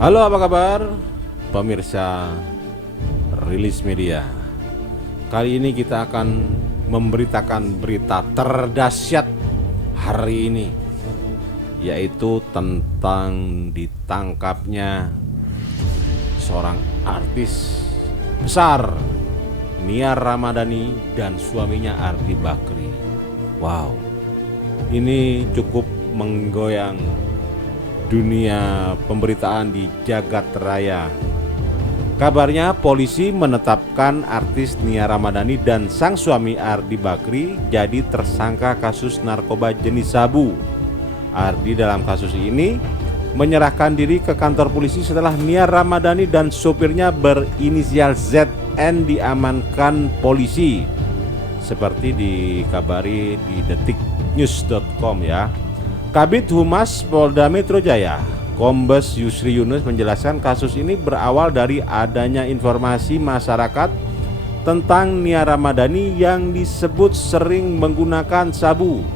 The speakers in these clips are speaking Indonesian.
Halo, apa kabar pemirsa Rilis Media? Kali ini kita akan memberitakan berita terdahsyat hari ini, yaitu tentang ditangkapnya seorang artis besar, Nia Ramadhani dan suaminya Ardi Bakri. Wow, ini cukup menggoyang dunia pemberitaan di jagat raya. Kabarnya polisi menetapkan artis Nia Ramadhani dan sang suami Ardi Bakri jadi tersangka kasus narkoba jenis sabu. Ardi dalam kasus ini menyerahkan diri ke kantor polisi setelah Nia Ramadhani dan sopirnya berinisial ZN diamankan polisi, seperti dikabari di detiknews.com ya. Kabid Humas Polda Metro Jaya, Kombes Yusri Yunus menjelaskan kasus ini berawal dari adanya informasi masyarakat tentang Nia Ramadhani yang disebut sering menggunakan sabu.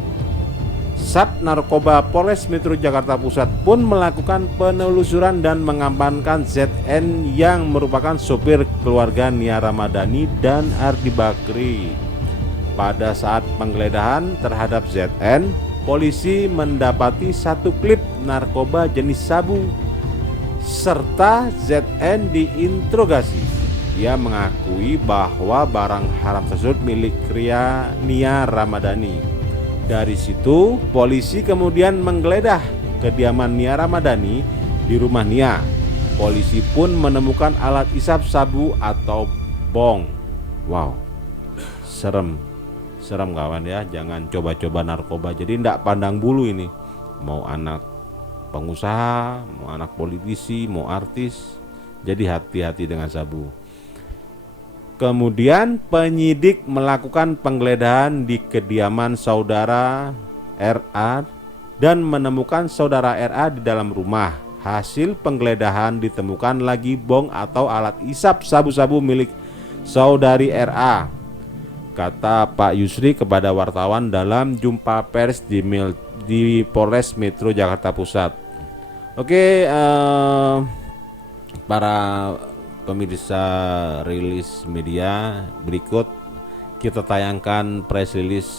Sat Narkoba Polres Metro Jakarta Pusat pun melakukan penelusuran dan mengamankan ZN yang merupakan sopir keluarga Nia Ramadhani dan Ardi Bakri. Pada saat penggeledahan terhadap ZN, polisi mendapati satu klip narkoba jenis sabu serta ZN diinterogasi. Ia mengakui bahwa barang haram tersebut milik Nia Ramadhani. Dari situ polisi kemudian menggeledah kediaman Nia Ramadhani di rumah Nia. Polisi pun menemukan alat isap sabu atau bong. Wow, serem kawan ya, jangan coba-coba narkoba. Jadi tidak pandang bulu ini, mau anak pengusaha, mau anak politisi, mau artis. Jadi hati-hati dengan sabu. Kemudian penyidik melakukan penggeledahan di kediaman saudara RA dan menemukan saudara RA di dalam rumah. Hasil penggeledahan ditemukan lagi bong atau alat isap sabu-sabu milik saudari RA, kata Pak Yusri kepada wartawan dalam jumpa pers di Polres Metro Jakarta Pusat. Oke, para pemirsa Rilis Media, berikut kita tayangkan press release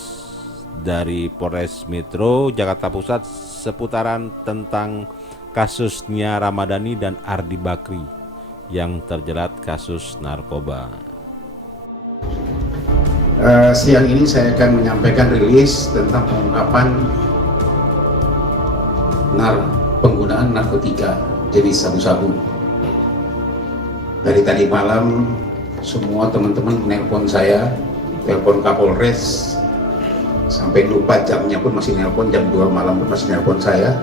dari Polres Metro Jakarta Pusat seputaran tentang kasus Nia Ramadhani dan Ardi Bakri yang terjerat kasus narkoba. Siang ini saya akan menyampaikan rilis tentang pengungkapan penggunaan narkotika jenis sabu-sabu. Dari tadi malam semua teman-teman menelpon saya, telepon Kapolres, sampai lupa jamnya pun masih nelpon, jam 2 malam pun masih nelpon saya,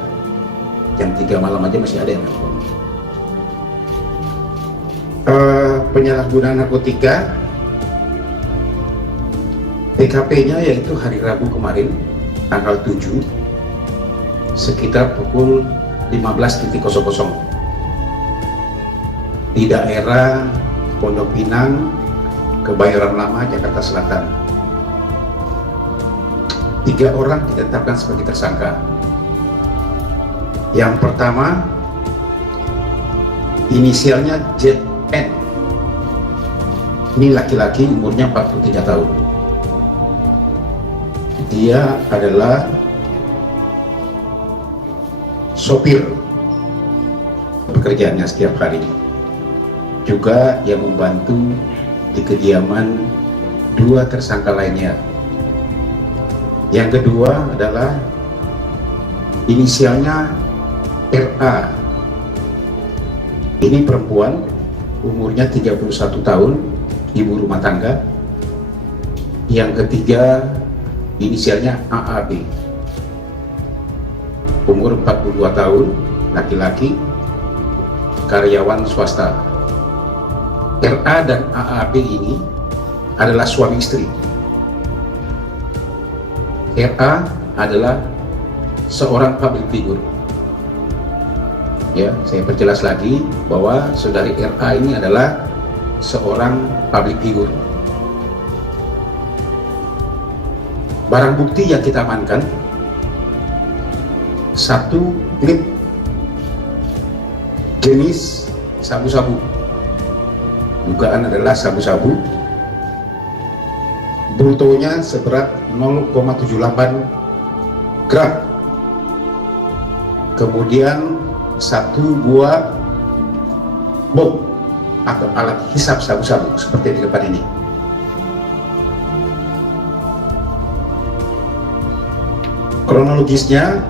jam 3 malam aja masih ada yang nelpon. Penyalahgunaan narkotika, TKP-nya yaitu hari Rabu kemarin, tanggal 7, sekitar pukul 15.00 di daerah Pondok Pinang, Kebayoran Lama, Jakarta Selatan. 3 orang ditetapkan sebagai tersangka. Yang pertama, inisialnya ZN. Ini laki-laki, umurnya 43 tahun. Dia adalah sopir, pekerjaannya setiap hari. Juga yang membantu di kediaman 2 tersangka lainnya. Yang kedua adalah inisialnya RA. Ini perempuan, umurnya 31 tahun, ibu rumah tangga. Yang ketiga inisialnya AAB, umur 42 tahun, laki-laki, karyawan swasta. RA dan AAB ini adalah suami istri. RA adalah seorang public figure. Ya, saya perjelas lagi bahwa saudari RA ini adalah seorang public figure. Barang bukti yang kita amankan, 1 klip jenis sabu-sabu. Dugaan adalah sabu-sabu. Brutonya seberat 0,78 gram. Kemudian 1 buah bom atau alat hisap sabu-sabu seperti di depan ini. Kronologisnya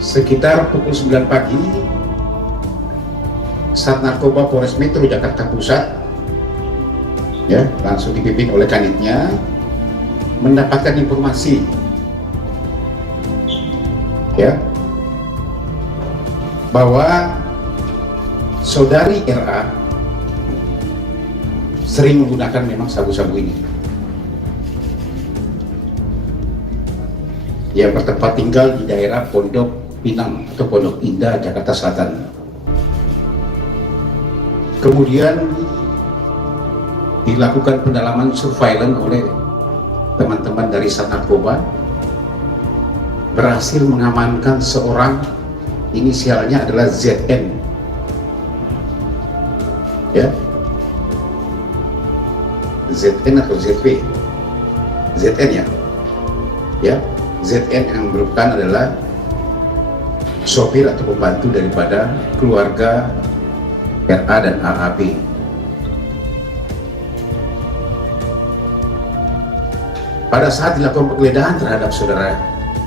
sekitar pukul 9 pagi, Sat Narkoba Polres Metro Jakarta Pusat, ya, langsung dipimpin oleh kanitnya, mendapatkan informasi, ya, bahwa saudari RA sering menggunakan memang sabu-sabu ini. Yang bertempat tinggal di daerah Pondok Pinang atau Pondok Indah, Jakarta Selatan. Kemudian dilakukan pendalaman surveillance oleh teman-teman dari Sat Narkoba, berhasil mengamankan seorang, inisialnya adalah ZN, ya, ZN atau ZP, ZN ya, ya, ZN yang merupakan adalah sopir atau pembantu daripada keluarga RA dan AAP. Pada saat dilakukan penggeledahan terhadap saudara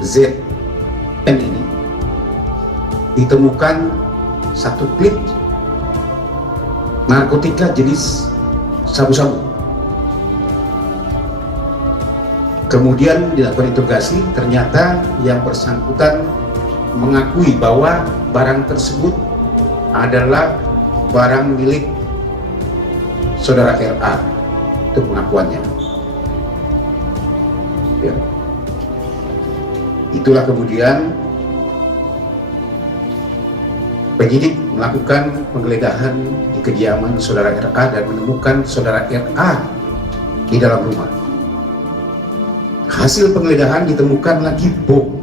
ZN ini, ditemukan satu klip narkotika jenis sabu-sabu. Kemudian dilakukan interogasi, ternyata yang bersangkutan mengakui bahwa barang tersebut adalah barang milik saudara RA. Itu pengakuannya. Ya. Itulah kemudian penyidik melakukan penggeledahan di kediaman saudara RA dan menemukan saudara RA di dalam rumah. Hasil penggeledahan ditemukan lagi bom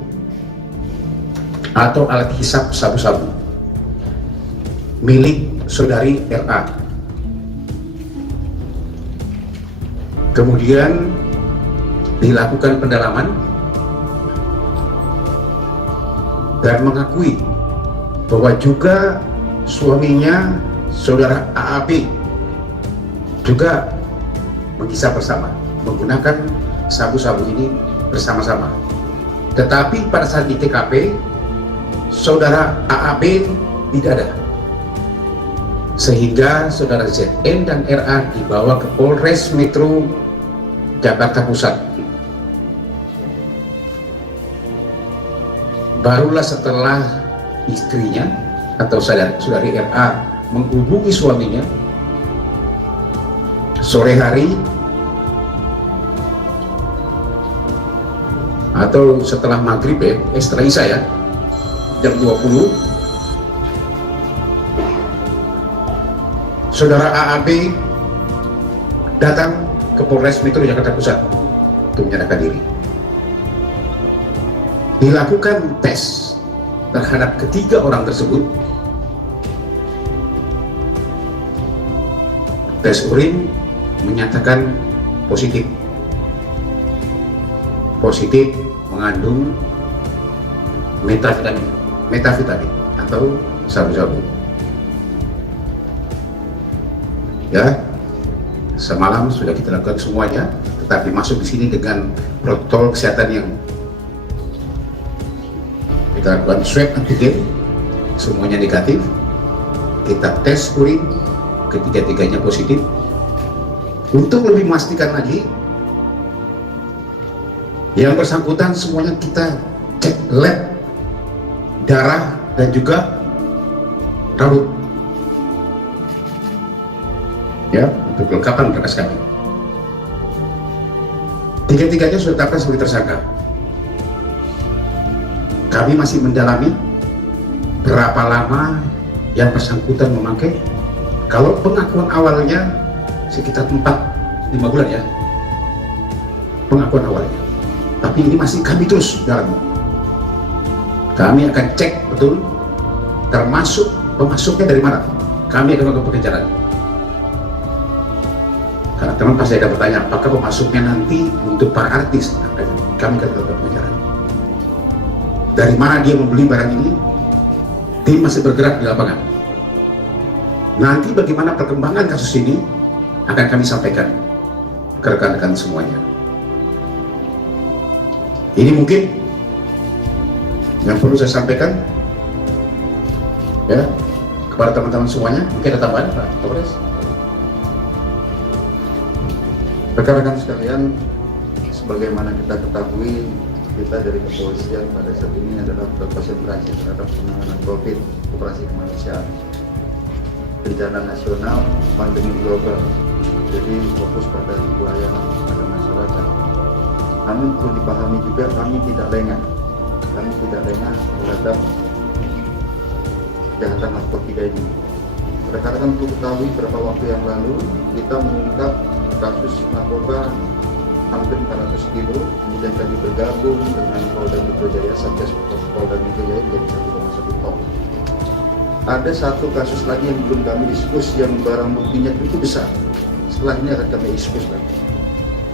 atau alat hisap sabu-sabu milik saudari RA. Kemudian dilakukan pendalaman dan mengakui bahwa juga suaminya saudara AAP juga menghisap bersama, menggunakan sabu-sabu ini bersama-sama. Tetapi pada saat di TKP saudara AAP tidak ada, sehingga saudara ZN dan RA dibawa ke Polres Metro Jakarta Pusat. Barulah setelah istrinya atau saudari RA menghubungi suaminya sore hari atau setelah maghrib, setelah isya ya, jam 20, saudara AAB datang ke Polres Metro Jakarta Pusat untuk menyerahkan diri. Dilakukan tes terhadap ketiga orang tersebut. Tes urin menyatakan positif mengandung metavitamin atau sabu-sabu. Ya, semalam sudah kita lakukan semuanya, tetapi masuk di sini dengan protokol kesehatan yang kita lakukan swab antigen, semuanya negatif. Kita tes urin, ketiga-tiganya positif. Untuk lebih memastikan lagi, yang bersangkutan semuanya kita cek lab darah dan juga rambut, ya, untuk kelengkapan berkas kami. Tiga-tiganya sudah ditetapkan sebagai tersangka. Kami masih mendalami berapa lama yang bersangkutan memakai. Kalau pengakuan awalnya sekitar 4-5 bulan ya, pengakuan awalnya. Tapi ini masih kami terus dalam. Kami akan cek betul, termasuk pemasuknya dari mana. Kami akan melakukan pengejaran. Karena teman pasti akan bertanya, apakah pemasuknya nanti untuk para artis? Kami akan melakukan pengejaran. Dari mana dia membeli barang ini? Tim masih bergerak di lapangan. Nanti bagaimana perkembangan kasus ini akan kami sampaikan ke rekan-rekan semuanya. Ini mungkin yang perlu saya sampaikan ya kepada teman-teman semuanya. Mungkin ada tambahan Pak Kapolres. Rekan-rekan sekalian, sebagaimana kita ketahui, kita dari kepolisian pada saat ini adalah berkonsentrasi terhadap penanganan COVID, operasi kemanusiaan, bencana nasional, pandemi global. Jadi fokus pada pelayanan kepada masyarakat. Namun perlu dipahami juga, kami tidak lengah terhadap kejahatan narkotika ini. Rekan-rekan perlu ketahui beberapa waktu yang lalu kita mengungkap kasus narkoba hampir 400 kilo, kemudian kami bergabung dengan Polda Metro Jaya, Satgas Polda Metro Jaya menjadi 1,1 ton. Ada satu kasus lagi yang belum kami diskusi yang barang buktinya itu besar. Setelah ini akan kami diskusi lagi.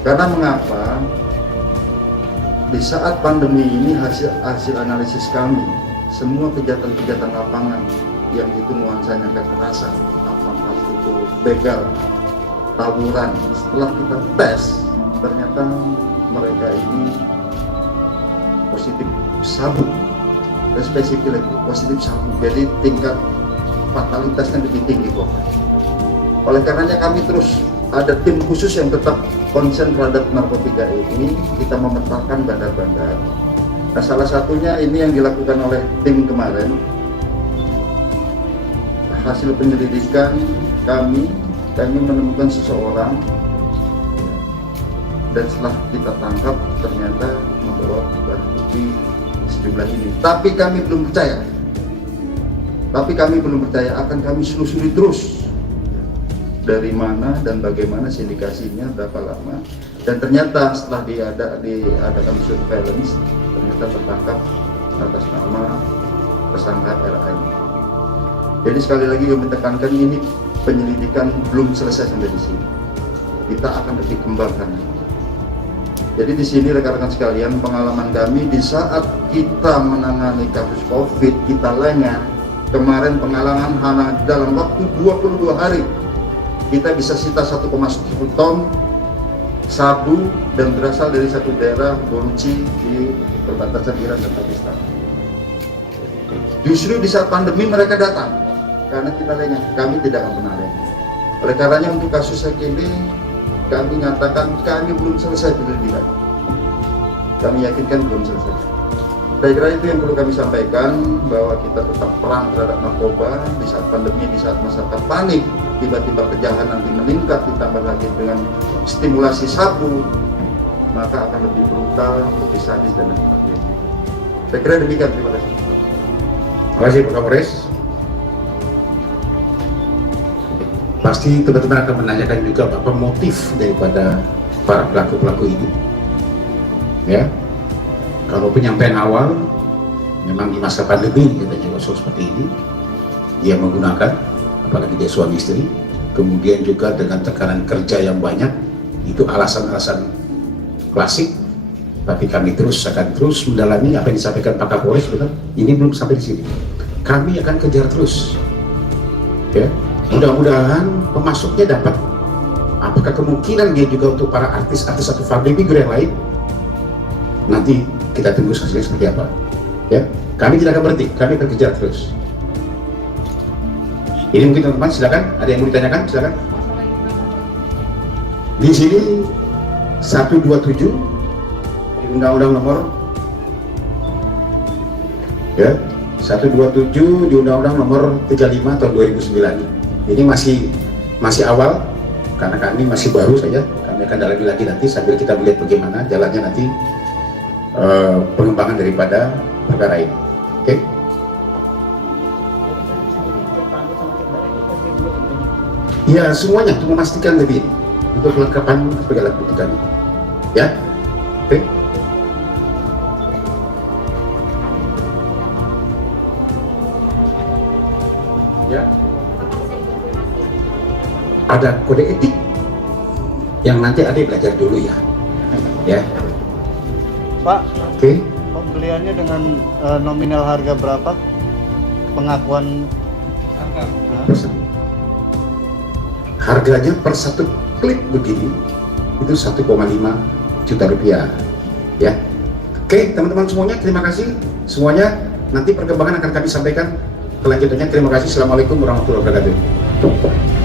Karena mengapa? Di saat pandemi ini hasil analisis kami, semua kejahatan-kejahatan lapangan yang itu nuansanya kekerasan, apakah itu begal, tawuran, setelah kita tes ternyata mereka ini positif sabu, dan spesifik lagi positif sabu, jadi tingkat fatalitasnya lebih tinggi kok. Oleh karenanya kami terus ada tim khusus yang tetap konsen terhadap narkotika ini. Kita memetakan bandar-bandar. Nah, salah satunya ini yang dilakukan oleh tim kemarin. Hasil penyelidikan kami menemukan seseorang, dan setelah kita tangkap ternyata membawa barang bukti sejumlah ini. Tapi kami belum percaya. Akan kami selusuri terus dari mana dan bagaimana sindikasinya, berapa lama, dan ternyata setelah diadakan surveillance ternyata tertangkap atas nama tersangka RA. Jadi sekali lagi kami tekankan, ini penyelidikan belum selesai sampai di sini. Kita akan lebih kembangkan. Jadi di sini rekan-rekan sekalian, pengalaman kami di saat kita menangani kasus COVID, kita lengah. Kemarin pengalaman hanya dalam waktu 22 hari kita bisa sita 1,1 ton sabu dan berasal dari satu daerah Boruci di perbatasan Iran dan Pakistan. Justru di saat pandemi mereka datang karena kita lengah, kami tidak akan pernah lengah. Oleh karenanya untuk kasus ini kami nyatakan kami belum selesai penyelidikan. Kami yakinkan belum selesai. Saya kira itu yang perlu kami sampaikan, bahwa kita tetap perang terhadap narkoba di saat pandemi, di saat masyarakat panik, tiba-tiba kejahatan nanti meningkat, ditambah lagi dengan stimulasi sabu, maka akan lebih brutal, lebih sadis dan lain sebagainya. Saya kira demikian, terima kasih. Terima kasih Pak Kapolres. Pasti teman-teman akan menanyakan juga apa motif daripada para pelaku-pelaku ini. Ya, kalau penyampaian awal memang di masa pandemi katanya kosong seperti ini, dia menggunakan, apalagi dia suami istri, kemudian juga dengan tekanan kerja yang banyak, itu alasan-alasan klasik. Tapi kami akan terus mendalami apa yang disampaikan Pak Kapolres. Benar, ini belum sampai di sini. Kami akan kejar terus. Ya, mudah-mudahan pemasuknya dapat. Apakah kemungkinan dia juga untuk para artis-artis atau public figure yang lain? Nanti kita tunggu hasilnya seperti apa. Ya, kami tidak akan berhenti, kami akan kejar terus. Ini mungkin teman-teman, silakan. Ada yang mau ditanyakan? Silakan. Di sini 127 di Undang-Undang Nomor 127 di Undang-Undang Nomor 35 tahun 2009. Ini masih awal karena kami masih baru saja. Kami akan dalami lagi nanti sambil kita melihat bagaimana jalannya nanti pengembangan daripada perkara ini. Oke? Ya, semuanya untuk memastikan lebih untuk kelengkapan aspek alat bukti kami. Ya, oke? Ya. Ada kode etik yang nanti adik belajar dulu ya. Ya. Pak, Oke. pembeliannya dengan nominal harga berapa? Pengakuan Harganya per satu klip begini itu 1,5 juta rupiah. Ya. Oke, teman-teman semuanya, terima kasih semuanya. Nanti perkembangan akan kami sampaikan kelanjutannya. Terima kasih. Assalamualaikum warahmatullahi wabarakatuh.